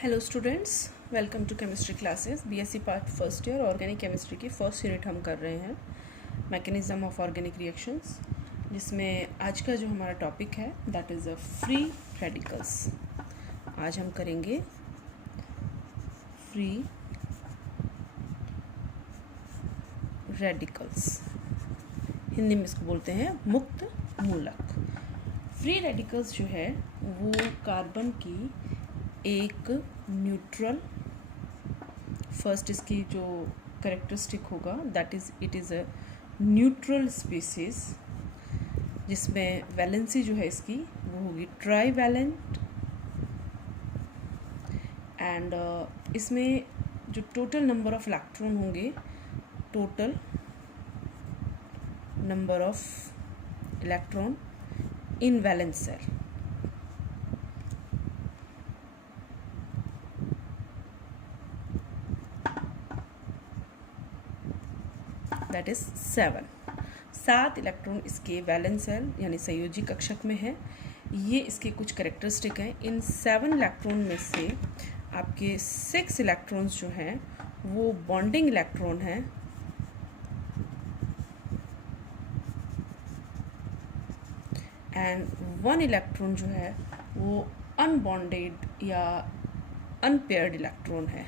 Hello students, welcome to chemistry classes. BSc part first year organic chemistry की first unit हम कर रहे हैं मैकेनिज्म ऑफ ऑर्गेनिक रिएक्शंस, जिसमें आज का जो हमारा टॉपिक है that is a free radicals. आज हम करेंगे फ्री रेडिकल्स, हिंदी में इसको बोलते हैं मुक्त मूलक। फ्री रेडिकल्स जो है वो कार्बन की एक न्यूट्रल, फर्स्ट इसकी जो करेक्टरिस्टिक होगा that is it is a neutral species, जिसमें वैलेंसी जो है इसकी वो होगी ट्राई वैलेंट। एंड इसमें जो टोटल नंबर ऑफ इलेक्ट्रॉन होंगे, total number of electron in valence shell, that is 7 electron इसके वैलेंस सेल यानी संयोजी कक्षक में है। ये इसके कुछ करेक्टरिस्टिक हैं। इन 7 इलेक्ट्रॉन में से आपके 6 इलेक्ट्रॉन्स जो हैं वो बॉन्डिंग इलेक्ट्रॉन हैं, एंड 1 इलेक्ट्रॉन जो है वो अनबॉन्डेड या अनपेयर्ड इलेक्ट्रॉन है।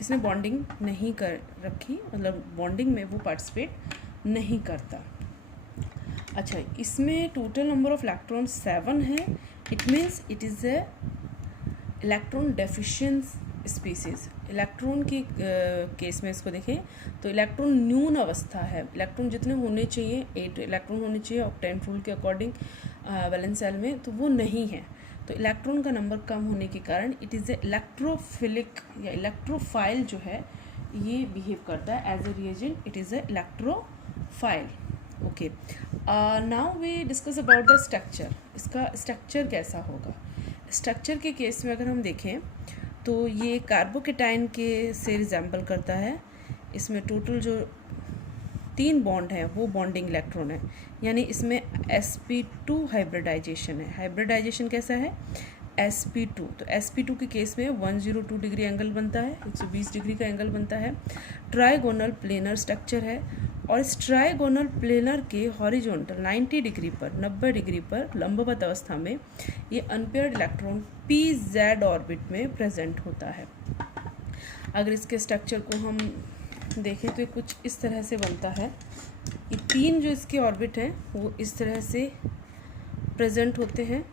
इसने बॉन्डिंग नहीं कर रखी, मतलब बॉन्डिंग में वो पार्टिसिपेट नहीं करता। अच्छा, इसमें टोटल नंबर ऑफ इलेक्ट्रॉन 7 है। It means it is A electron deficient species. Electron की केस में इसको देखें तो इलेक्ट्रॉन न्यून अवस्था है। इलेक्ट्रॉन जितने होने चाहिए 8 इलेक्ट्रॉन होने चाहिए ऑक्टेन रूल के अकॉर्डिंग वैलेंस सेल में, तो वो नहीं है। तो इलेक्ट्रॉन का नंबर कम होने के कारण इट इज़ ए इलेक्ट्रोफिलिक या इलेक्ट्रोफाइल जो है ये बिहेव करता है as a reagent. It is a electrophile. Okay, now we discuss about the structure. इसका स्ट्रक्चर कैसा होगा? स्ट्रक्चर के केस में अगर हम देखें तो ये कार्बोकेटाइन के से रिजेंबल करता है। इसमें टोटल जो 3 बॉन्ड हैं वो बॉन्डिंग इलेक्ट्रॉन है, यानी इसमें sp2 हाइब्रिडाइजेशन है। हाइब्रिडाइजेशन कैसा है? sp2। तो sp2 के केस में 102 डिग्री एंगल बनता है, 120 डिग्री का एंगल बनता है। ट्राइगोनल प्लेनर स्ट्रक्चर है, और इस ट्राइगोनल प्लेनर के हॉरिजॉन्टल 90 डिग्री पर, 90 डिग्री पर लंबवत अवस्था में ये अनपेयर्ड इलेक्ट्रॉन pz ऑर्बिट में प्रेजेंट होता है। अगर इसके स्ट्रक्चर को हम देखें तो ये कुछ इस तरह से बनता है। ये 3 जो इसके ऑर्बिट हैं वो इस तरह से प्रेजेंट होते हैं,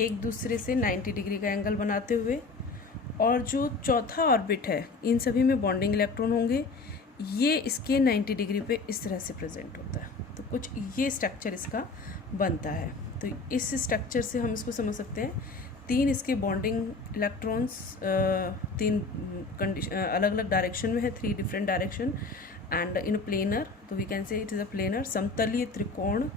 एक दूसरे से 90 डिग्री का एंगल बनाते हुए। और जो चौथा ऑर्बिट है इन सभी में बॉन्डिंग इलेक्ट्रॉन होंगे, ये इसके 90 डिग्री पे इस तरह से प्रेजेंट होता है। तो कुछ ये स्ट्रक्चर इसका बनता है। तो इस स्ट्रक्चर से हम इसको समझ सकते हैं 3 इसके बॉन्डिंग इलेक्ट्रॉन्स 3 अलग अलग डायरेक्शन में है, 3 different direction and in planar. तो we can say it is a planar, समतलीय त्रिकोण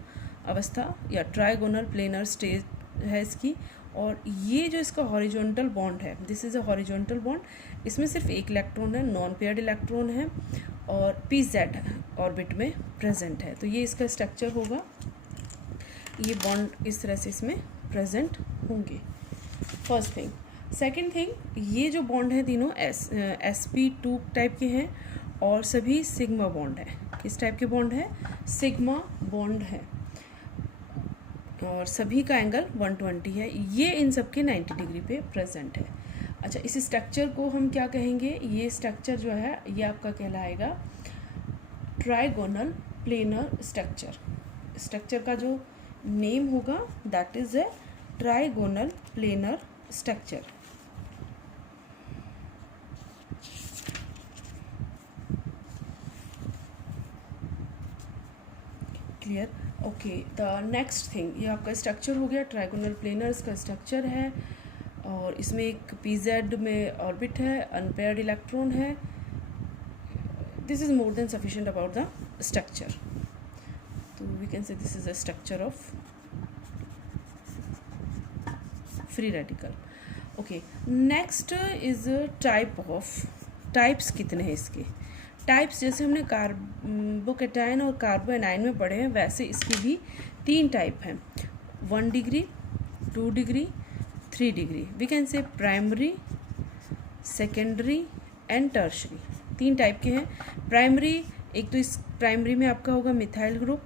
अवस्था या ट्राइगोनल प्लेनर स्टेज है इसकी। और ये जो इसका हॉरिजॉन्टल बॉन्ड है, this is a horizontal bond, इसमें सिर्फ एक इलेक्ट्रॉन है, नॉन पेयर्ड इलेक्ट्रॉन है और pz ऑर्बिट में प्रेजेंट है। तो ये इसका स्ट्रक्चर होगा। ये बॉन्ड इस तरह से इसमें प्रेजेंट होंगे, फर्स्ट थिंग। सेकंड थिंग, ये जो बॉन्ड है तीनों sp2 टाइप के हैं और सभी सिग्मा बॉन्ड है। किस टाइप के बॉन्ड है? सिग्मा बॉन्ड है, और सभी का एंगल 120 है। ये इन सब के 90 डिग्री पे प्रेजेंट है। अच्छा, इस स्ट्रक्चर को हम क्या कहेंगे? ये स्ट्रक्चर जो है ये आपका कहलाएगा ट्राइगोनल प्लेनर स्ट्रक्चर। स्ट्रक्चर का जो नेम होगा that is a trigonal planar structure. Clear? Okay, the next thing, ये आपका स्ट्रक्चर हो गया, ट्राइगोनल प्लेनर्स का स्ट्रक्चर है, और इसमें एक pz में ऑर्बिट है, अनपेयर्ड इलेक्ट्रॉन है। This is more than sufficient about the structure. तो we can say this is a structure of free radical. Okay, next is type of, types कितने हैं इसके? टाइप्स जैसे हमने कार्बोकेटाइन और कार्बोएनाइन में पढ़े हैं, वैसे इसकी भी 3 टाइप हैं। 1 degree, 2 degree, 3 degree. We can say primary, secondary and tertiary. 3 type के हैं. प्राइमरी, एक तो इस प्राइमरी में आपका होगा methyl group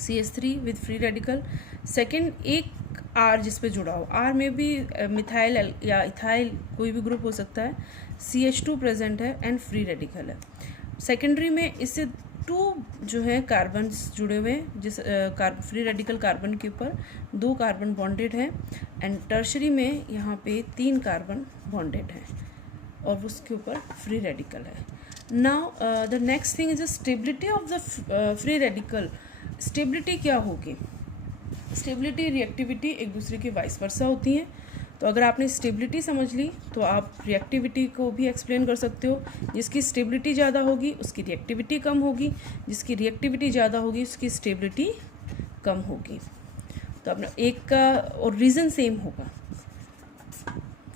CH3 with free radical. Second एक R जिस पे जुड़ा हो, R में भी मिथाइल या इथाइल कोई भी ग्रुप हो सकता है. CH2 प्रेजेंट है एंड फ्री रेडिकल है. सेकेंडरी में इससे 2 जो है कार्बन्स जुड़े हुए हैं, जिस फ्री रेडिकल कार्बन के ऊपर 2 कार्बन बॉन्डेड है. एंड टर्शरी में यहाँ पे 3 कार्बन बॉन्डेड है और उसके ऊपर फ्री रेडिकल है. Now the next thing is the stability of the free radical. Stability क्या होगी? स्टेबिलिटी, रिएक्टिविटी एक दूसरे के वाइस वर्सा होती हैं. तो अगर आपने स्टेबिलिटी समझ ली तो आप रिएक्टिविटी को भी एक्सप्लेन कर सकते हो. जिसकी स्टेबिलिटी ज़्यादा होगी उसकी रिएक्टिविटी कम होगी, जिसकी रिएक्टिविटी ज़्यादा होगी उसकी स्टेबिलिटी कम होगी. तो अपना एक का और रीज़न सेम होगा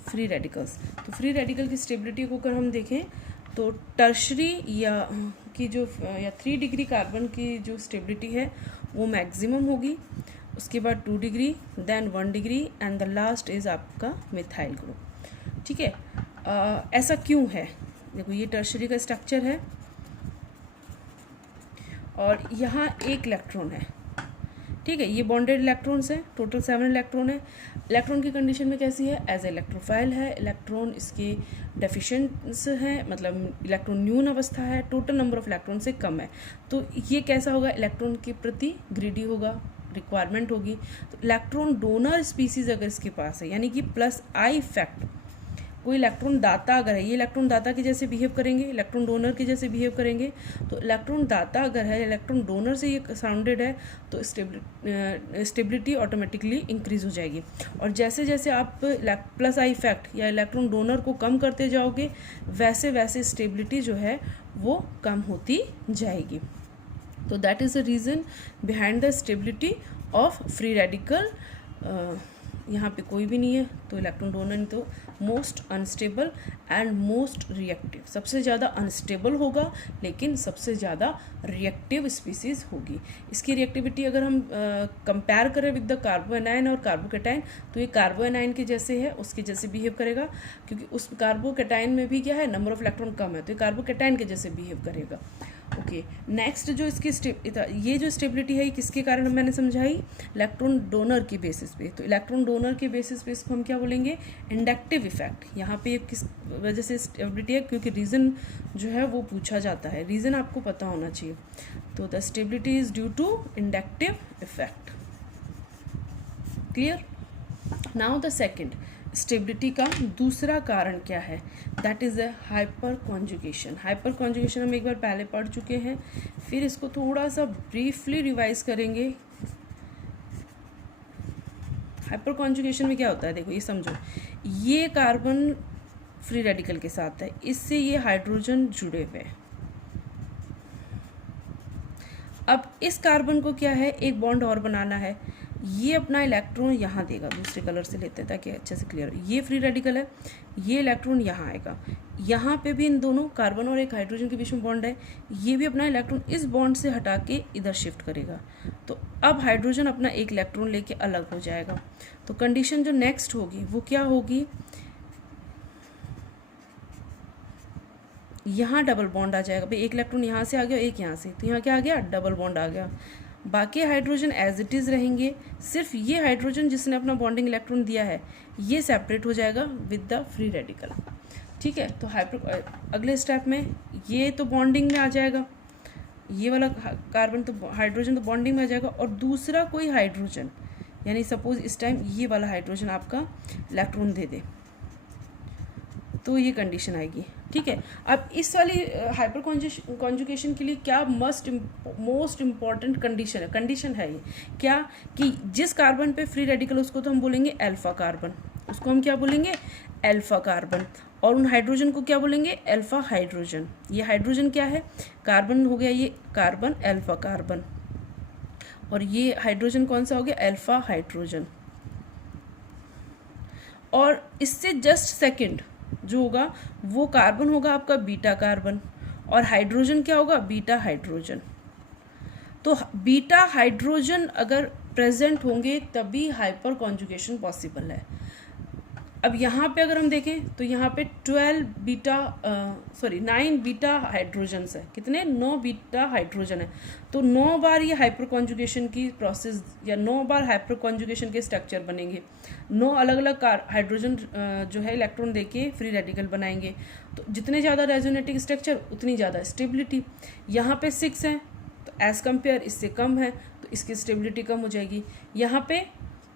फ्री रेडिकल्स. तो फ्री रेडिकल की स्टेबिलिटी को अगर हम देखें तो टर्शरी या की जो या 3 डिग्री कार्बन की जो स्टेबिलिटी है वो मैक्सिमम होगी. उसके बाद 2 degree, then 1 degree and the last is आपका मिथाइल ग्रुप. ठीक है. ऐसा क्यों है? देखो ये टर्शरी का स्ट्रक्चर है और यहाँ 1 इलेक्ट्रॉन है. ठीक है, ये बॉन्डेड इलेक्ट्रॉन्स है, टोटल 7 इलेक्ट्रॉन है. इलेक्ट्रॉन की कंडीशन में कैसी है? एज इलेक्ट्रोफाइल है. इलेक्ट्रॉन इसके डेफिशिएंट्स हैं, मतलब इलेक्ट्रॉन न्यून अवस्था है, टोटल नंबर ऑफ इलेक्ट्रॉन से कम है. तो ये कैसा होगा? इलेक्ट्रॉन के प्रति ग्रीडी होगा, रिक्वायरमेंट होगी. तो इलेक्ट्रॉन डोनर स्पीसीज अगर इसके पास है, यानी कि प्लस आई इफेक्ट, कोई इलेक्ट्रॉन दाता अगर है, ये इलेक्ट्रॉन दाता के जैसे बिहेव करेंगे, इलेक्ट्रॉन डोनर के जैसे बिहेव करेंगे. तो इलेक्ट्रॉन दाता अगर है, इलेक्ट्रॉन डोनर से ये साउंडेड है, तो स्टेबिलिटी ऑटोमेटिकली इंक्रीज हो जाएगी. और जैसे जैसे आप प्लस आई इफेक्ट या इलेक्ट्रॉन डोनर को कम करते जाओगे वैसे वैसे स्टेबिलिटी जो है वो कम होती जाएगी. तो that is the reason behind the stability of free radical. यहाँ पे कोई भी नहीं है तो इलेक्ट्रॉन डोनर तो most unstable and most reactive, सबसे ज़्यादा अनस्टेबल होगा लेकिन सबसे ज़्यादा रिएक्टिव स्पीसीज़ होगी. इसकी रिएक्टिविटी अगर हम कंपेयर करें विद द कार्बोएनाइन और कार्बोकेटाइन, तो ये कार्बोएनाइन के जैसे है, उसके जैसे बिहेव करेगा, क्योंकि उस कार्बोकेटाइन में भी क्या है, नंबर ऑफ इलेक्ट्रॉन कम है, तो ये कार्बोकेटाइन के जैसे बिहेव करेगा. ओके. नेक्स्ट जो इसकी ये जो स्टेबिलिटी है ये किसके कारण मैंने समझाई? इलेक्ट्रॉन डोनर की बेसिस पे. तो इलेक्ट्रॉन डोनर के बेसिस पे इसको हम क्या बोलेंगे? Inductive effect. यहाँ पे किस वजह से स्टेबिलिटी है? क्योंकि रीज़न जो है वो पूछा जाता है, रीज़न आपको पता होना चाहिए. तो the stability is due to inductive effect. Clear? Now the second, stability का दूसरा कारण क्या है? That is a hyperconjugation. Hyperconjugation हम एक बार पहले पढ़ चुके हैं, फिर इसको थोड़ा सा ब्रीफली रिवाइज करेंगे. हाइपर कॉन्जुगेशन में क्या होता है? देखो ये समझो, ये कार्बन फ्री रेडिकल के साथ है, इससे ये हाइड्रोजन जुड़े हुए हैं. अब इस कार्बन को क्या है, एक बॉन्ड और बनाना है. ये अपना इलेक्ट्रॉन यहाँ देगा, दूसरे कलर से लेते हैं ताकि अच्छे से क्लियर हो. ये फ्री रेडिकल है, ये इलेक्ट्रॉन यहाँ आएगा, यहाँ पे भी इन दोनों कार्बन और एक हाइड्रोजन के बीच में बॉन्ड है, ये भी अपना इलेक्ट्रॉन इस बॉन्ड से हटा के इधर शिफ्ट करेगा. तो अब हाइड्रोजन अपना एक इलेक्ट्रॉन लेके अलग हो जाएगा. तो कंडीशन जो नेक्स्ट होगी वो क्या होगी? यहाँ डबल बॉन्ड आ जाएगा. भाई एक इलेक्ट्रॉन यहाँ से आ गया, एक यहाँ से, तो यहाँ क्या आ गया? डबल बॉन्ड आ गया. बाकी हाइड्रोजन एज इट इज़ रहेंगे, सिर्फ ये हाइड्रोजन जिसने अपना बॉन्डिंग इलेक्ट्रॉन दिया है ये सेपरेट हो जाएगा विद द फ्री रेडिकल. ठीक है. तो अगले स्टेप में ये तो बॉन्डिंग में आ जाएगा, ये वाला कार्बन तो हाइड्रोजन तो बॉन्डिंग में आ जाएगा, और दूसरा कोई हाइड्रोजन, यानी सपोज इस टाइम ये वाला हाइड्रोजन आपका इलेक्ट्रॉन दे दे, तो ये कंडीशन आएगी. ठीक है. अब इस वाली हाइपर कॉन्जुगेशन के लिए क्या मोस्ट इम्पॉर्टेंट कंडीशन है ये क्या, कि जिस कार्बन पे फ्री रेडिकल उसको तो हम बोलेंगे अल्फा कार्बन, उसको हम क्या बोलेंगे? Alpha carbon. और उन हाइड्रोजन को क्या बोलेंगे? Alpha hydrogen. ये हाइड्रोजन क्या है? कार्बन हो गया, ये कार्बन अल्फा कार्बन, और ये हाइड्रोजन कौन सा हो गया? Alpha hydrogen. और इससे जस्ट सेकेंड जो होगा वो कार्बन होगा आपका बीटा कार्बन, और हाइड्रोजन क्या होगा? Beta hydrogen. तो बीटा हाइड्रोजन अगर प्रेजेंट होंगे तभी हाइपर कॉन्जुगेशन पॉसिबल है। अब यहाँ पे अगर हम देखें तो यहाँ पे 9 बीटा हाइड्रोजन्स है। कितने? 9 बीटा हाइड्रोजन है। तो 9 बार ये हाइपर कॉन्जुगेशन की प्रोसेस या 9 बार हाइपर कॉन्जुगेशन के स्ट्रक्चर बनेंगे। 9 अलग अलग हाइड्रोजन जो है इलेक्ट्रॉन देके फ्री रेडिकल बनाएंगे। तो जितने ज़्यादा रेजोनेटिंग स्ट्रक्चर उतनी ज़्यादा स्टेबिलिटी। यहाँ पे 6 हैं तो एज़ कम्पेयर इससे कम है तो इसकी स्टेबिलिटी कम हो जाएगी। यहाँ पे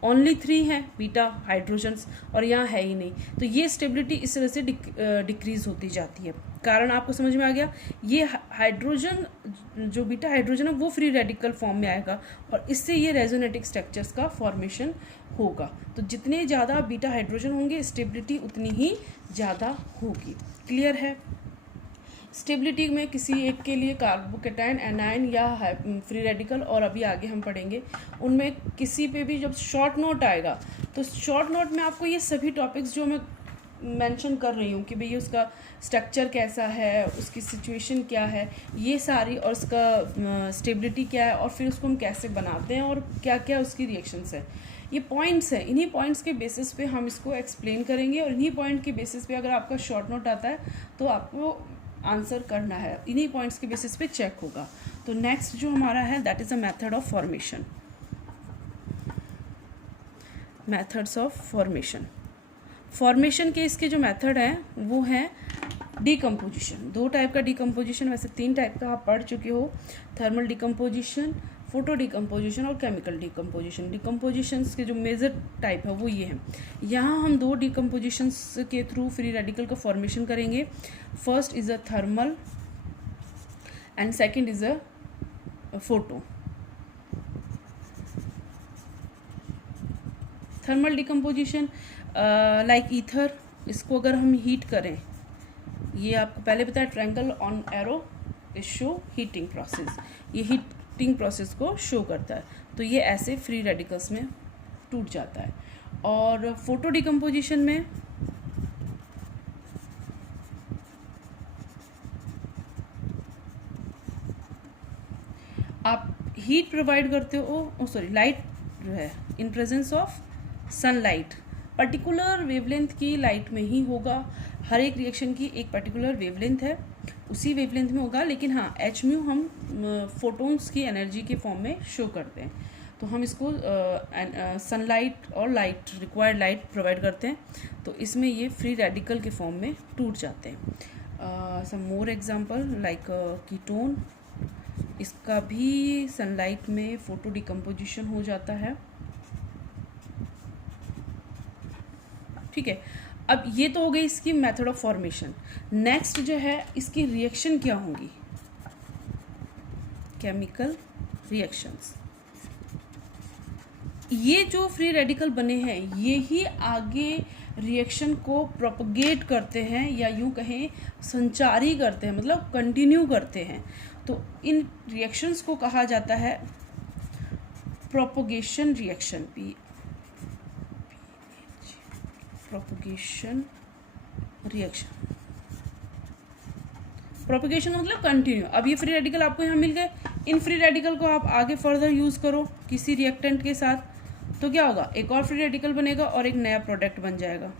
ओनली 3 हैं बीटा हाइड्रोजन्स और यहाँ है ही नहीं, तो ये स्टेबिलिटी इस तरह से डिक्रीज होती जाती है। कारण आपको समझ में आ गया। ये हाइड्रोजन जो बीटा हाइड्रोजन है वो फ्री रेडिकल फॉर्म में आएगा और इससे ये रेजोनेटिक स्ट्रक्चर्स का फॉर्मेशन होगा। तो जितने ज़्यादा बीटा हाइड्रोजन होंगे स्टेबिलिटी उतनी ही ज़्यादा होगी। क्लियर है? स्टेबिलिटी में किसी एक के लिए कार्बोकेटाइन, एनायन या फ्री रेडिकल, और अभी आगे हम पढ़ेंगे उनमें किसी पे भी जब शॉर्ट नोट आएगा तो शॉर्ट नोट में आपको ये सभी टॉपिक्स जो मैं मेंशन कर रही हूँ कि भई उसका स्ट्रक्चर कैसा है, उसकी सिचुएशन क्या है, ये सारी, और उसका स्टेबिलिटी क्या है और फिर उसको हम कैसे बनाते हैं और क्या क्या उसकी रिएक्शंस है, ये पॉइंट्स हैं। इन्हीं पॉइंट्स के बेसिस पे हम इसको एक्सप्लेन करेंगे और इन्हीं पॉइंट के बेसिस पे अगर आपका शॉर्ट नोट आता है तो आपको आंसर करना है, इन्हीं पॉइंट्स के बेसिस पे चेक होगा। तो नेक्स्ट जो हमारा है that is a method of formation. Methods of formation. Formation के इसके जो मेथड हैं वो है डिकम्पोजिशन। 2 टाइप का डिकम्पोजिशन, वैसे 3 टाइप का आप पढ़ चुके हो, थर्मल डिकम्पोजिशन, फोटो डिकम्पोजिशन और केमिकल डिकम्पोजिशन। डिकम्पोजिशंस के जो मेजर टाइप है वो ये हैं। यहाँ हम 2 डिकम्पोजिशंस के थ्रू फ्री रेडिकल का फॉर्मेशन करेंगे। First is a thermal and second is a photo. Thermal decomposition like ether, इसको अगर हम हीट करें, ये आपको पहले बताया triangle on arrow is show heating process, ये हीटिंग प्रोसेस को शो करता है। तो ये ऐसे फ्री रेडिकल्स में टूट जाता है। और फोटो डिकम्पोजिशन में आप हीट प्रोवाइड करते हो, लाइट जो है in presence of sunlight, particular wavelength की लाइट में ही होगा। हर एक रिएक्शन की एक पर्टिकुलर वेवलेंथ है, उसी वेवलेंथ में होगा। लेकिन हाँ, एच म्यू हम फोटोन्स की एनर्जी के फॉर्म में शो करते हैं। तो हम इसको सनलाइट और लाइट, रिक्वायर्ड लाइट प्रोवाइड करते हैं, तो इसमें ये फ्री रेडिकल के फॉर्म में टूट जाते हैं। सम मोर एग्जांपल लाइक कीटोन, इसका भी सनलाइट में फोटो डिकम्पोजिशन हो जाता है। ठीक है, अब ये तो हो गई इसकी मेथड ऑफ फॉर्मेशन। नेक्स्ट जो है इसकी रिएक्शन क्या होंगी, केमिकल रिएक्शंस। ये जो फ्री रेडिकल बने हैं ये ही आगे रिएक्शन को प्रोपगेट करते हैं या यूं कहें संचारी करते हैं, मतलब कंटिन्यू करते हैं। तो इन रिएक्शंस को कहा जाता है propagation reaction. Propagation reaction, propagation मतलब कंटिन्यू। अब ये फ्री रेडिकल आपको यहाँ मिल गए, इन फ्री रेडिकल को आप आगे फर्दर यूज़ करो किसी रिएक्टेंट के साथ, तो क्या होगा, एक और फ्री रेडिकल बनेगा और एक नया प्रोडक्ट बन जाएगा।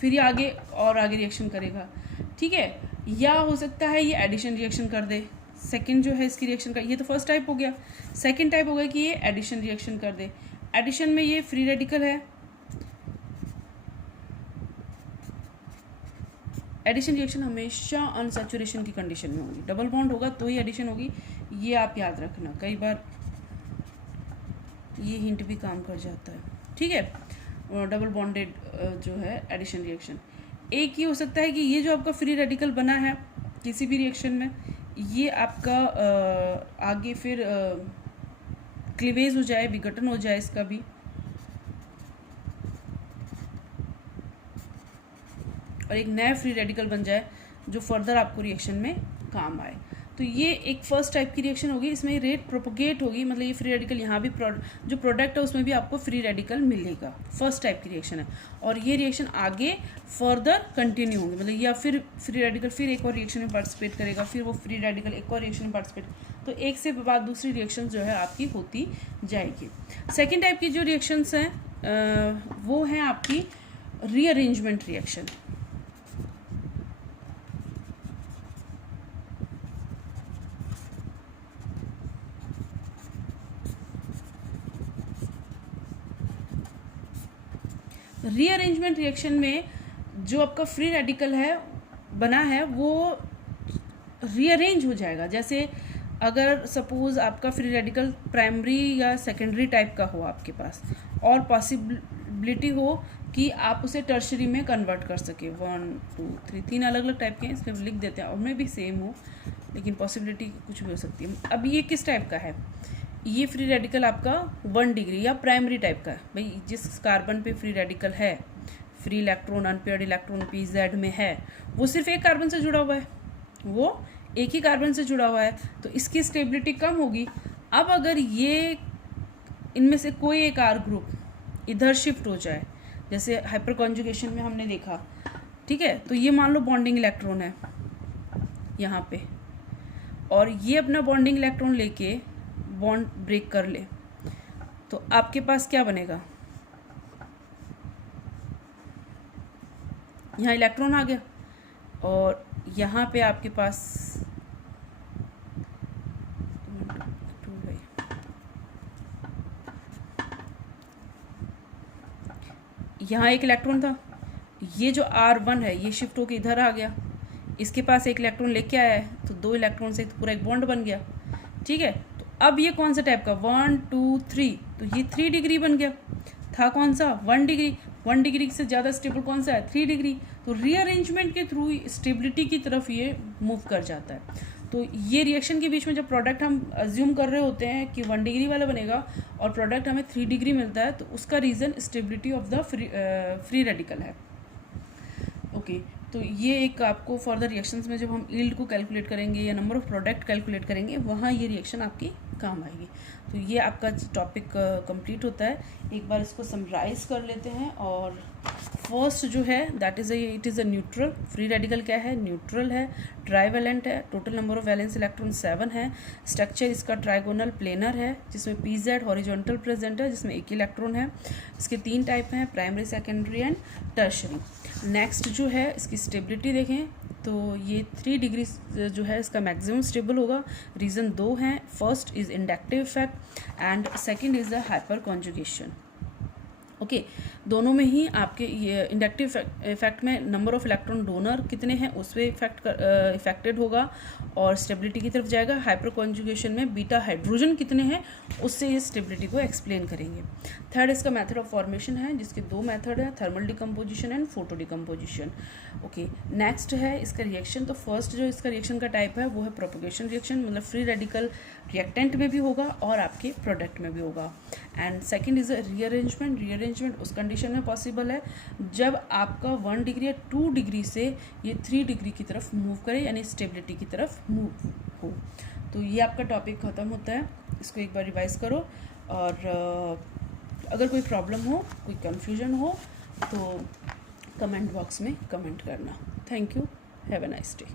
फिर ये आगे और आगे रिएक्शन करेगा। ठीक है, या हो सकता है ये एडिशन रिएक्शन कर दे। सेकंड जो है इसकी रिएक्शन का, ये तो फर्स्ट टाइप हो गया। सेकंड टाइप हो गया कि ये एडिशन रिएक्शन कर दे। एडिशन में ये फ्री रेडिकल है, एडिशन रिएक्शन हमेशा अनसैचुरेशन की कंडीशन में होगी, डबल बॉन्ड होगा तो ही एडिशन होगी, ये आप याद रखना। कई बार ये हिंट भी काम कर जाता है। ठीक है, डबल बॉन्डेड जो है एडिशन रिएक्शन। एक ये हो सकता है कि ये जो आपका फ्री रेडिकल बना है किसी भी रिएक्शन में, ये आपका आगे फिर क्लीवेज हो जाए, विघटन हो जाए इसका भी, और एक नया फ्री रेडिकल बन जाए जो फर्दर आपको रिएक्शन में काम आए। तो ये एक फर्स्ट टाइप की रिएक्शन होगी, इसमें रेट प्रोपोगेट होगी, मतलब ये फ्री रेडिकल यहाँ भी जो प्रोडक्ट है उसमें भी आपको फ्री रेडिकल मिलेगा, फर्स्ट टाइप की रिएक्शन है। और ये रिएक्शन आगे फर्दर कंटिन्यू होगी, मतलब या फिर फ्री रेडिकल फिर एक और रिएक्शन में पार्टिसिपेट करेगा, फिर वो फ्री रेडिकल एक और रिएक्शन में पार्टिसिपेट, तो एक से बाद दूसरी रिएक्शन जो है आपकी होती जाएगी। सेकेंड टाइप की जो रिएक्शंस हैं वो हैं आपकी रीअरेंजमेंट रिएक्शन। रीअरेंजमेंट रिएक्शन में जो आपका फ्री रेडिकल है बना है वो रीअरेंज हो जाएगा। जैसे अगर सपोज आपका फ्री रेडिकल प्राइमरी या सेकेंडरी टाइप का हो आपके पास, और पॉसिबिलिटी हो कि आप उसे टर्शरी में कन्वर्ट कर सके, 1 2 3 3 अलग अलग टाइप के हैं, इसलिए लिख देते हैं, और में भी सेम हो लेकिन पॉसिबिलिटी कुछ भी हो सकती है। अब ये किस टाइप का है, ये फ्री रेडिकल आपका 1 डिग्री या प्राइमरी टाइप का है। भाई जिस कार्बन पे फ्री रेडिकल है, free electron unpaired electron pz में है, वो सिर्फ एक कार्बन से जुड़ा हुआ है, वो एक ही कार्बन से जुड़ा हुआ है, तो इसकी स्टेबिलिटी कम होगी। अब अगर ये इनमें से कोई एक R ग्रुप इधर शिफ्ट हो जाए, जैसे हाइपर कॉन्जुगेशन में हमने देखा, ठीक है, तो ये मान लो बॉन्डिंग इलेक्ट्रॉन है यहाँ पे, और ये अपना बॉन्डिंग इलेक्ट्रॉन लेके बॉन्ड ब्रेक कर ले, तो आपके पास क्या बनेगा, यहाँ इलेक्ट्रॉन आ गया और यहाँ पे आपके पास यहाँ एक इलेक्ट्रॉन था, ये जो R1 है ये शिफ्ट होकर इधर आ गया, इसके पास एक इलेक्ट्रॉन लेके आया है, तो 2 इलेक्ट्रॉन से पूरा एक बॉन्ड बन गया, ठीक है। तो अब ये कौन सा टाइप का, 1 2 3, तो ये 3 डिग्री बन गया, था कौन सा 1 डिग्री, 1 डिग्री से ज़्यादा स्टेबल कौन सा है 3 डिग्री, तो रीअरेंजमेंट के थ्रू स्टेबिलिटी की तरफ ये मूव कर जाता है। तो ये रिएक्शन के बीच में जब प्रोडक्ट हम अज्यूम कर रहे होते हैं कि 1 डिग्री वाला बनेगा और प्रोडक्ट हमें 3 डिग्री मिलता है, तो उसका reason stability of the free radical है। ओके, तो ये एक आपको फर्दर रिएक्शंस में जब हम यील्ड को कैलकुलेट करेंगे या नंबर ऑफ प्रोडक्ट कैलकुलेट करेंगे, वहाँ ये रिएक्शन आपकी काम आएगी। तो ये आपका टॉपिक कंप्लीट होता है। एक बार इसको समराइज कर लेते हैं। और फर्स्ट जो है that is it is a neutral. Free radical क्या है, न्यूट्रल है, ट्राईवैलेंट है, total number of valence electron 7 है, स्ट्रक्चर इसका ट्राइगोनल प्लेनर है जिसमें pz हॉरिजॉन्टल प्रेजेंट है जिसमें एक इलेक्ट्रॉन है। इसके 3 टाइप हैं, primary, secondary and tertiary. Next जो है इसकी स्टेबिलिटी देखें तो ये 3 डिग्री जो है इसका मैक्सिमम स्टेबल होगा। रीज़न 2 हैं, first is inductive effect and second is the hyper conjugation. Okay, दोनों में ही आपके ये इंडक्टिव इफेक्ट में नंबर ऑफ इलेक्ट्रॉन डोनर कितने हैं उस पर इफेक्टेड होगा और स्टेबिलिटी की तरफ जाएगा। हाइपर कॉन्जुगेशन में बीटा हाइड्रोजन कितने हैं उससे ये स्टेबिलिटी को एक्सप्लेन करेंगे। थर्ड इसका मेथड ऑफ फॉर्मेशन है जिसके 2 मेथड है, thermal decomposition and photo decomposition. Okay, next है इसका रिएक्शन। तो फर्स्ट जो इसका रिएक्शन का टाइप है वो है प्रोपोगेशन रिएक्शन, मतलब फ्री रेडिकल रिएक्टेंट में भी होगा और आपके प्रोडक्ट में भी होगा। And second is rearrangement. Rearrangement उस कंडीशन में पॉसिबल है जब आपका 1 डिग्री या 2 डिग्री से ये 3 डिग्री की तरफ मूव करे, यानी स्टेबिलिटी की तरफ मूव हो। तो ये आपका टॉपिक ख़त्म होता है। इसको एक बार रिवाइज करो और अगर कोई प्रॉब्लम हो, कोई कन्फ्यूजन हो तो कमेंट बॉक्स में कमेंट करना। Thank you, have a nice day.